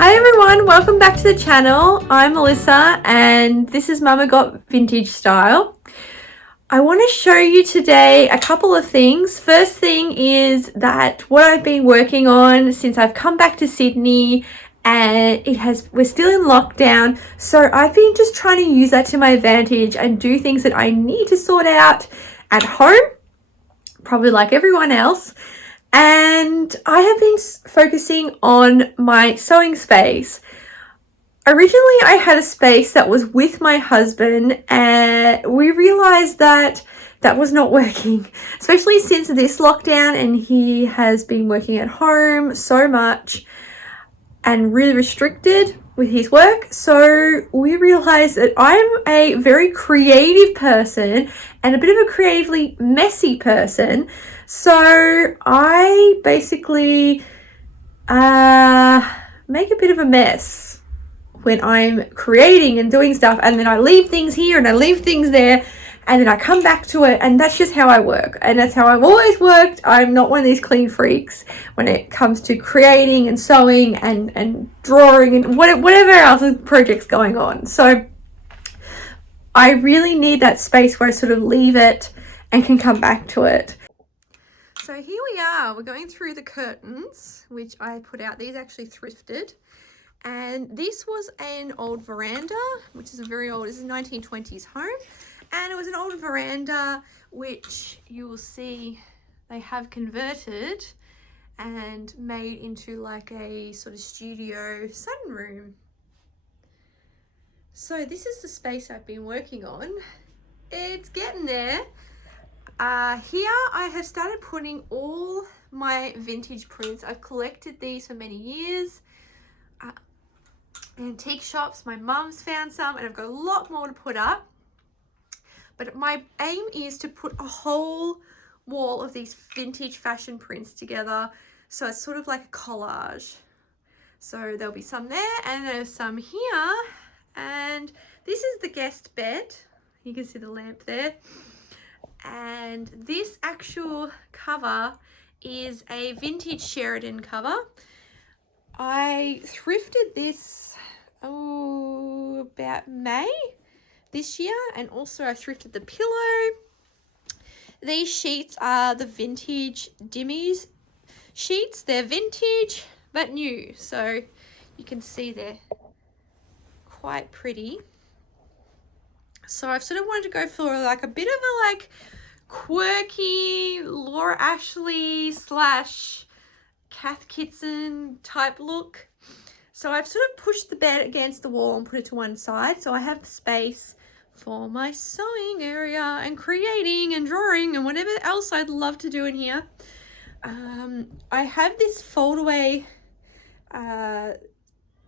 Hi everyone, welcome back to the channel. I'm Melissa and this is Mama Got Vintage Style. I want to show you today a couple of things. First thing is that what I've been working on since I've come back to Sydney, and we're still in lockdown, so I've been just trying to use that to my advantage and do things that I need to sort out at home, probably like everyone else. And I have been focusing on my sewing space. Originally, I had a space that was with my husband, and we realized that that was not working, especially since this lockdown, and he has been working at home so much and really restricted with his work. So we realized that I'm a very creative person and a bit of a creatively messy person. So I basically make a bit of a mess when I'm creating and doing stuff, and then I leave things here and I leave things there, and then I come back to it, and that's just how I work, and that's how I've always worked. I'm not one of these clean freaks when it comes to creating and sewing and drawing and whatever else projects going on. So I really need that space where I sort of leave it and can come back to it. So here we are, we're going through the curtains, which I put out. These actually thrifted. And this was an old veranda, which is a very old, this is a 1920s home. And it was an old veranda, which you will see they have converted and made into like a sort of studio sunroom. So this is the space I've been working on. It's getting there. Here I have started putting all my vintage prints. I've collected these for many years. Antique shops, my mum's found some, and I've got a lot more to put up. But my aim is to put a whole wall of these vintage fashion prints together, so it's sort of like a collage. So there'll be some there, and there's some here, and this is the guest bed. You can see the lamp there. And this actual cover is a vintage Sheridan cover. I thrifted this about May this year, and also I thrifted the pillow. These sheets are the vintage Dimmies sheets. They're vintage but new, so you can see they're quite pretty. So I've sort of wanted to go for like a bit of a like quirky Laura Ashley / Kath Kitson type look. So I've sort of pushed the bed against the wall and put it to one side, so I have space for my sewing area and creating and drawing and whatever else I'd love to do in here. I have this fold away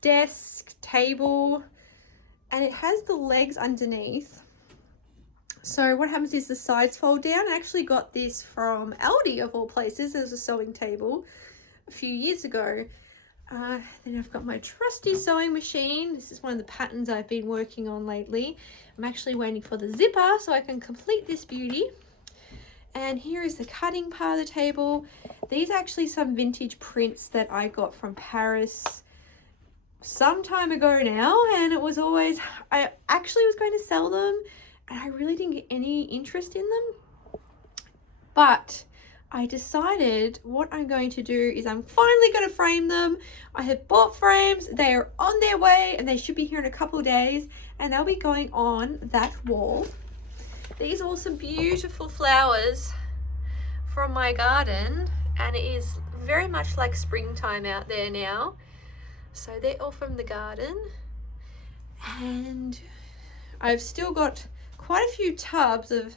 desk, table, and it has the legs underneath. So what happens is the sides fold down. I actually got this from Aldi of all places. It was a sewing table a few years ago. Then I've got my trusty sewing machine. This is one of the patterns I've been working on lately. I'm actually waiting for the zipper so I can complete this beauty. And here is the cutting part of the table. These are actually some vintage prints that I got from Paris some time ago now, and it was always, I actually was going to sell them and I really didn't get any interest in them. But I decided what I'm going to do is I'm finally going to frame them. I have bought frames. They are on their way and they should be here in a couple of days, and they'll be going on that wall. These are all some beautiful flowers from my garden, and it is very much like springtime out there now. So they're all from the garden, and I've still got quite a few tubs of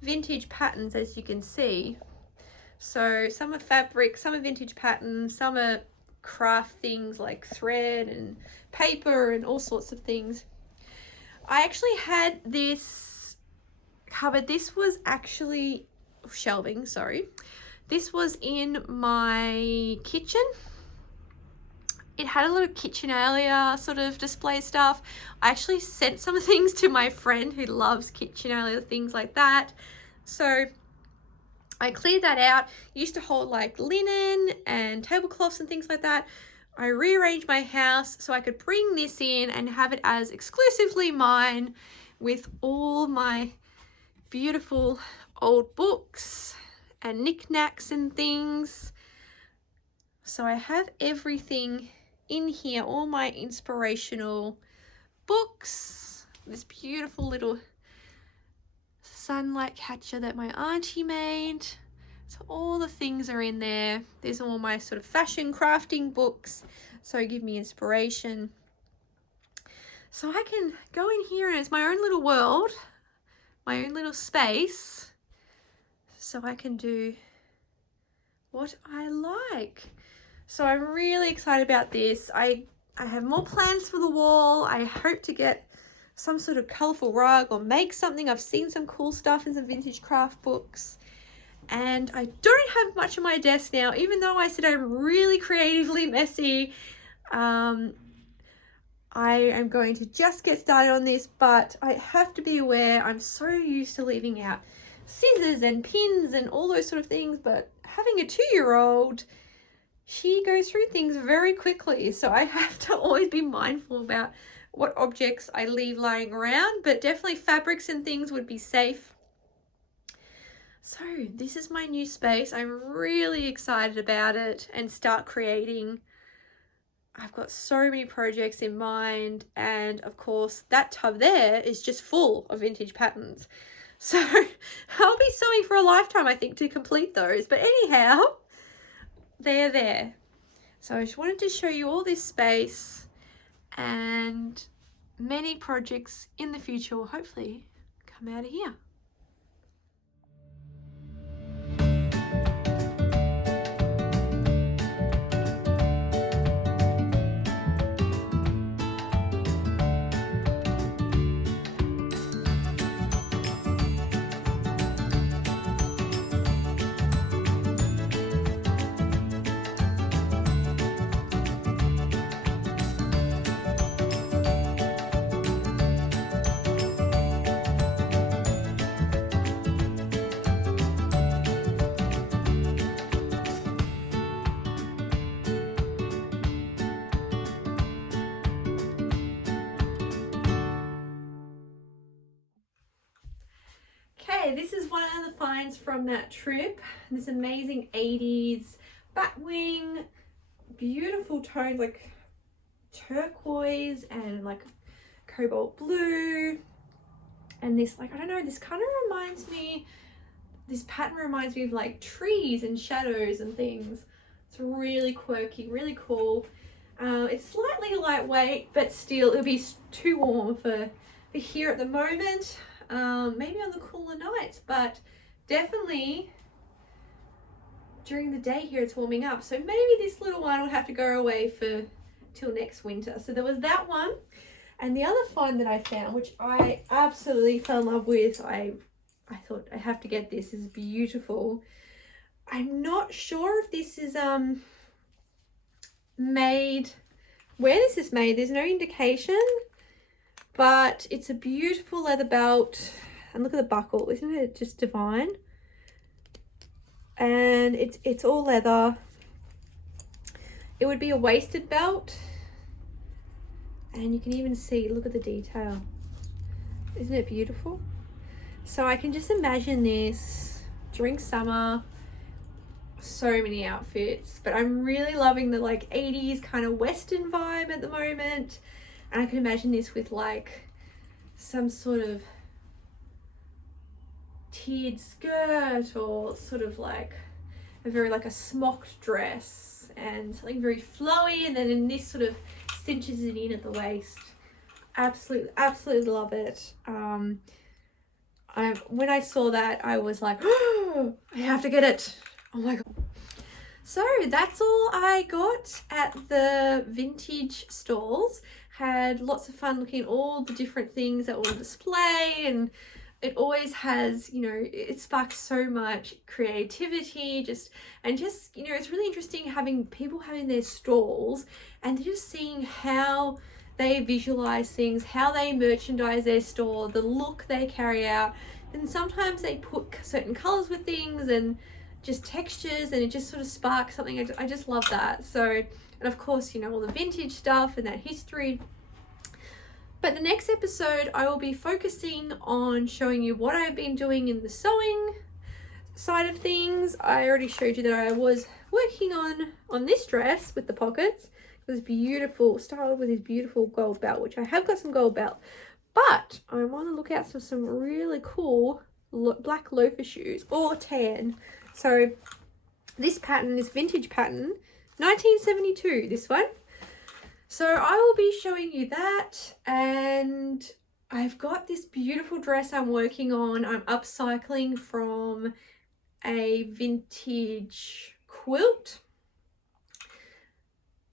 vintage patterns, as you can see. So some are fabric, some are vintage patterns, some are craft things like thread and paper and all sorts of things. I actually had this cupboard. This was actually shelving, sorry. This was in my kitchen. It had a lot of kitchen area sort of display stuff. I actually sent some things to my friend who loves kitchen area, things like that. So I cleared that out. It used to hold like linen and tablecloths and things like that. I rearranged my house so I could bring this in and have it as exclusively mine with all my beautiful old books and knickknacks and things. So I have everything in here, all my inspirational books, this beautiful little sunlight catcher that my auntie made. So all the things are in there. There's all my sort of fashion crafting books, so give me inspiration. So I can go in here and it's my own little world, my own little space, so I can do what I like. So I'm really excited about this. I have more plans for the wall. I hope to get some sort of colourful rug or make something. I've seen some cool stuff in some vintage craft books. And I don't have much on my desk now, even though I said I'm really creatively messy. I am going to just get started on this, but I have to be aware I'm so used to leaving out scissors and pins and all those sort of things, but having a 2-year-old, she goes through things very quickly, so I have to always be mindful about what objects I leave lying around, but definitely fabrics and things would be safe. So this is my new space. I'm really excited about it and start creating. I've got so many projects in mind, and of course that tub there is just full of vintage patterns. So I'll be sewing for a lifetime, I think, to complete those. But anyhow, they're there. So I just wanted to show you all this space, and many projects in the future will hopefully come out of here. Okay, this is one of the finds from that trip. This amazing 80s batwing, beautiful tones like turquoise and like cobalt blue. And this, like, I don't know, this kind of reminds me, this pattern reminds me of like trees and shadows and things. It's really quirky, really cool. It's slightly lightweight, but still it'll be too warm for here at the moment. Maybe on the cooler nights, but definitely during the day here it's warming up. So maybe this little one will have to go away for till next winter. So there was that one. And the other find that I found, which I absolutely fell in love with, I thought I have to get this. This is beautiful. I'm not sure if this is made, where this is made, there's no indication, but it's a beautiful leather belt. And look at the buckle, isn't it just divine? And it's all leather. It would be a waisted belt. And you can even see, look at the detail. Isn't it beautiful? So I can just imagine this during summer, so many outfits, but I'm really loving the like 80s kind of Western vibe at the moment. And I can imagine this with like some sort of tiered skirt or sort of like a very like a smocked dress and something very flowy, and then in this sort of cinches it in at the waist. Absolutely love it. When I saw that, I was like, oh, I have to get it. Oh my god. So that's all I got at the vintage stalls. Had lots of fun looking at all the different things that were on display, and it always has, you know, it sparks so much creativity, just, you know, it's really interesting having people having their stalls and just seeing how they visualize things, how they merchandise their store, the look they carry out. And sometimes they put certain colors with things and just textures, and it just sort of sparks something. I just love that. So, and And of course, you know, all the vintage stuff and that history. But the next episode, I will be focusing on showing you what I've been doing in the sewing side of things. I already showed you that I was working on this dress with the pockets. It was beautiful, styled with this beautiful gold belt, which I have got some gold belt. But I'm on the lookout for some really cool black loafer shoes, or tan. So this pattern, this vintage pattern, 1972, this one. So I will be showing you that, and I've got this beautiful dress I'm working on. I'm upcycling from a vintage quilt,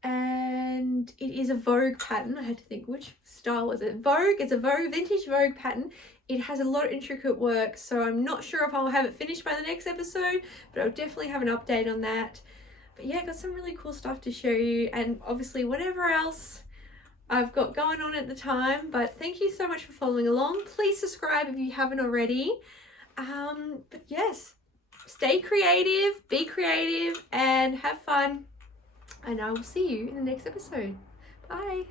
and it is a Vogue pattern. I had to think, which style was it? Vogue. It's a Vogue, vintage Vogue pattern. It has a lot of intricate work, so I'm not sure if I'll have it finished by the next episode, but I'll definitely have an update on that. But yeah, I got some really cool stuff to show you, and obviously whatever else I've got going on at the time. But thank you so much for following along. Please subscribe if you haven't already. But yes, stay creative, be creative, and have fun. And I will see you in the next episode. Bye.